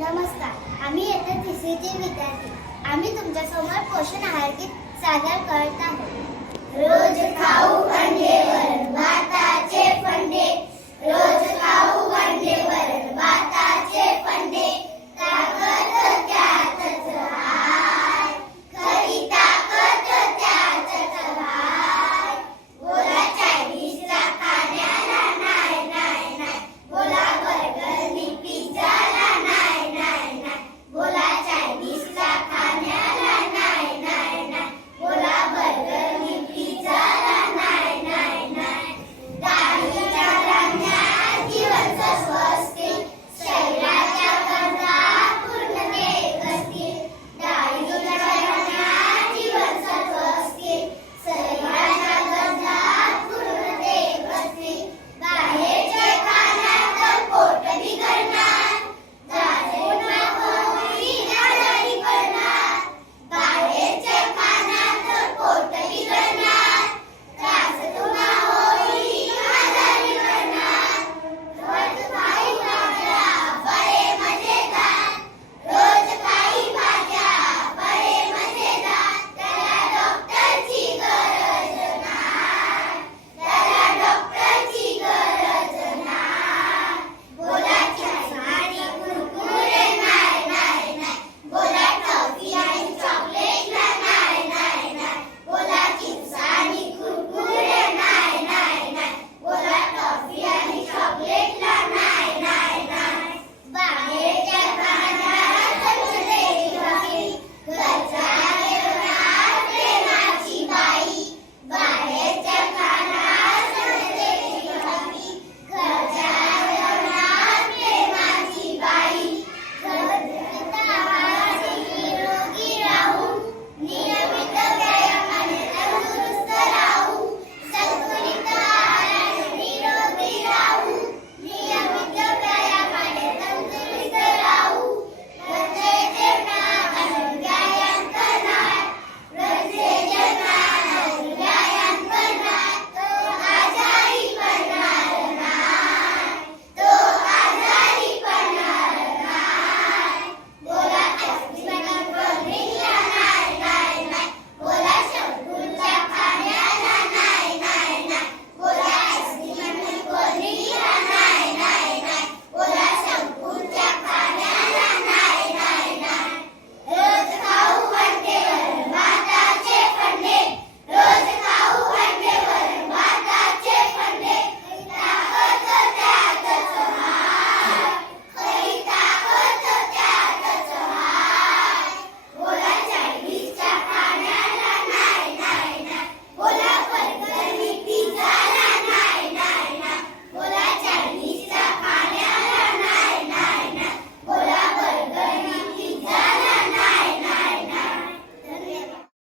नमस्कार. आम्ही येथे तिसरीतील विद्यार्थी. आम्ही तुमच्यासमोर पोषण आहार गीत सादर करत आहोत. रोज खाऊ अंडे